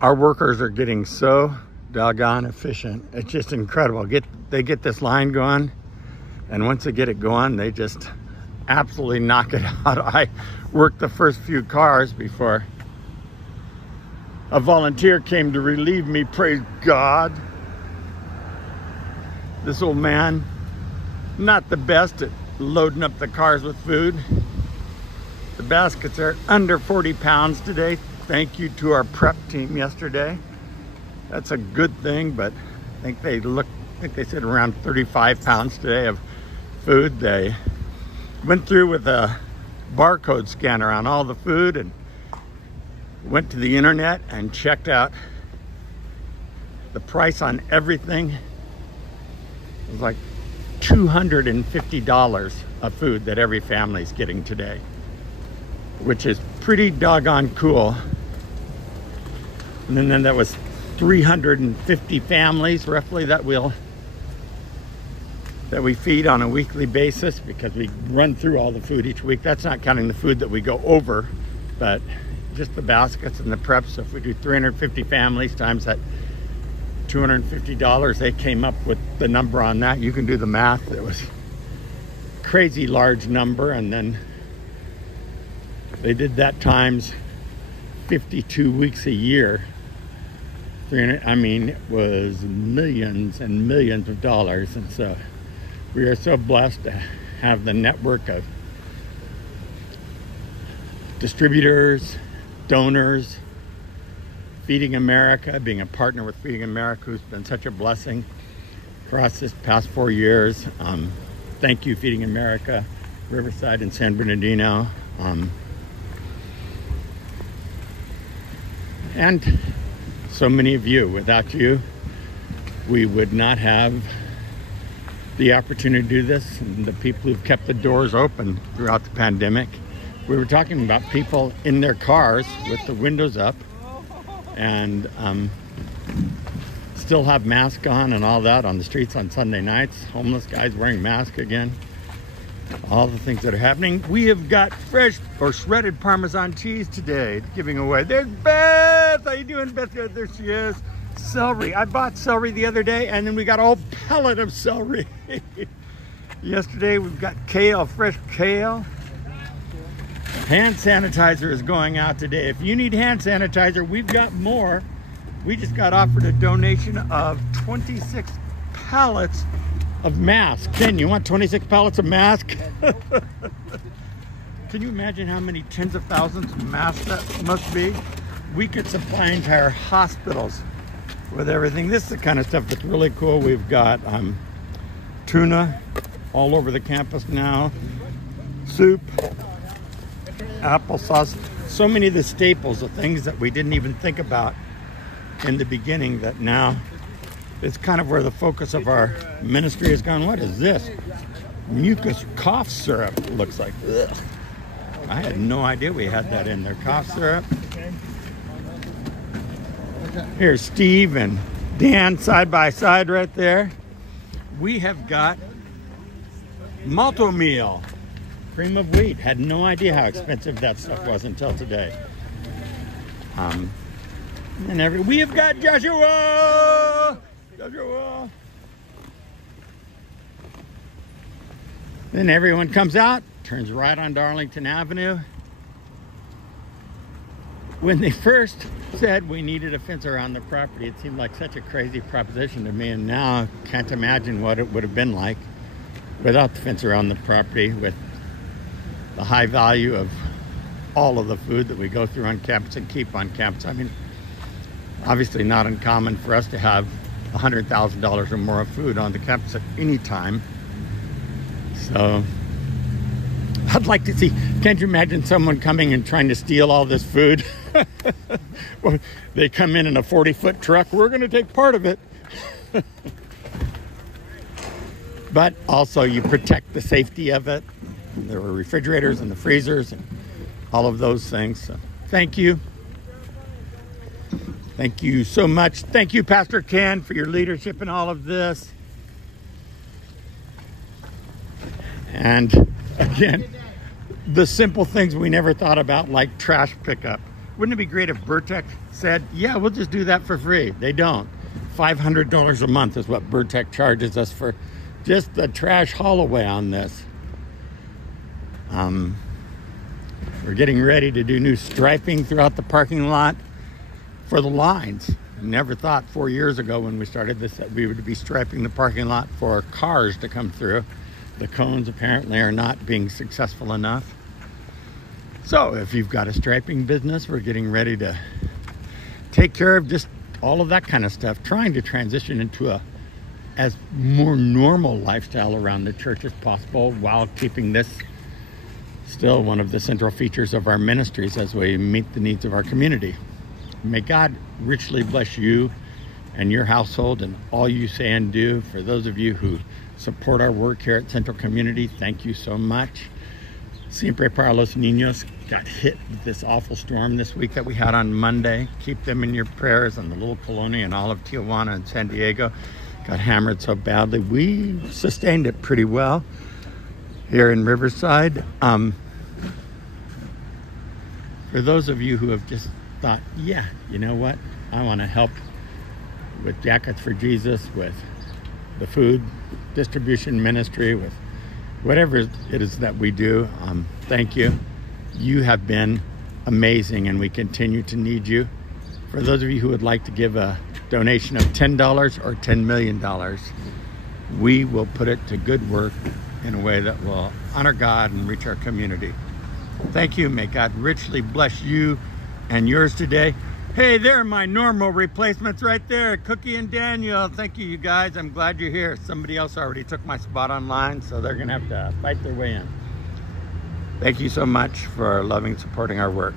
Our workers are getting so doggone efficient. It's just incredible. They get this line going, and once they get it going, they just absolutely knock it out. I worked the first few cars before a volunteer came to relieve me, praise God. This old man, not the best at loading up the cars with food. The baskets are under 40 pounds today. Thank you to our prep team yesterday. That's a good thing, but I think they said around 35 pounds today of food. They went through with a barcode scanner on all the food and went to the internet and checked out the price on everything. It was like $250 of food that every family's getting today, which is pretty doggone cool. And then that was 350 families roughly that we feed on a weekly basis, because we run through all the food each week. That's not counting the food that we go over, but just the baskets and the preps. So if we do 350 families times that $250, they came up with the number on that. You can do the math. It was a crazy large number, and then they did that times 52 weeks a year. 300, I mean, it was millions and millions of dollars. And so we are so blessed to have the network of distributors, donors, Feeding America, being a partner with Feeding America, who's been such a blessing for us this past 4 years. Thank you, Feeding America, Riverside and San Bernardino. And so many of you. Without you, we would not have the opportunity to do this, and the people who've kept the doors open throughout the pandemic. We were talking about people in their cars with the windows up and still have masks on and all that on the streets on Sunday nights. Homeless guys wearing masks again. All the things that are happening. We have got fresh or shredded Parmesan cheese today giving away. There's Beth. How you doing, Beth? There she is. Celery. I bought celery the other day, and then we got a whole pellet of celery. Yesterday we've got kale, fresh kale. Hand sanitizer is going out today. If you need hand sanitizer, we've got more. We just got offered a donation of 26 pallets of masks. Ken, you want 26 pallets of masks? Can you imagine how many tens of thousands of masks that must be? We could supply entire hospitals with everything. This is the kind of stuff that's really cool. We've got tuna all over the campus now, soup, applesauce, so many of the staples, the things that we didn't even think about in the beginning, that now it's kind of where the focus of our ministry has gone. What is this? Mucus cough syrup, looks like. Ugh. I had no idea we had that in there. Cough syrup. Here's Steve and Dan side by side right there. We have got malto meal, cream of wheat. Had no idea how expensive that stuff was until today. And we have got Joshua. Then everyone comes out, turns right on Darlington Avenue. When they first said we needed a fence around the property, it seemed like such a crazy proposition to me, and now I can't imagine what it would have been like without the fence around the property, with the high value of all of the food that we go through on campus and keep on campus. I mean, obviously not uncommon for us to have $100,000 or more of food on the campus at any time. So I'd like to see, can't you imagine someone coming and trying to steal all this food? Well, they come in a 40-foot truck. We're going to take part of it. But also you protect the safety of it. There were refrigerators and the freezers and all of those things. So thank you. Thank you so much. Thank you, Pastor Ken, for your leadership in all of this. And again, the simple things we never thought about, like trash pickup. Wouldn't it be great if Burtech said, yeah, we'll just do that for free? They don't. $500 a month is what Burtech charges us for just the trash haul away on this. We're getting ready to do new striping throughout the parking lot for the lines. Never thought 4 years ago when we started this that we would be striping the parking lot for cars to come through. The cones apparently are not being successful enough. So if you've got a striping business, we're getting ready to take care of just all of that kind of stuff, trying to transition into a as more normal lifestyle around the church as possible, while keeping this still one of the central features of our ministries as we meet the needs of our community. May God richly bless you and your household and all you say and do. For those of you who support our work here at Central Community, thank you so much. Siempre para los niños got hit with this awful storm this week that we had on Monday. Keep them in your prayers. And the little Colonia and all of Tijuana and San Diego got hammered so badly. We sustained it pretty well here in Riverside. For those of you who have just thought, yeah, you know what, I want to help with Jackets for Jesus, with the food distribution ministry, with whatever it is that we do, thank you. You have been amazing, and we continue to need you. For those of you who would like to give a donation of $10 or $10 million, we will put it to good work in a way that will honor God and reach our community. Thank you. May God richly bless you and yours today. Hey, there are my normal replacements right there, Cookie and Daniel. Thank you, you guys. I'm glad you're here. Somebody else already took my spot online, so they're gonna have to fight their way in. Thank you so much for loving, supporting our work.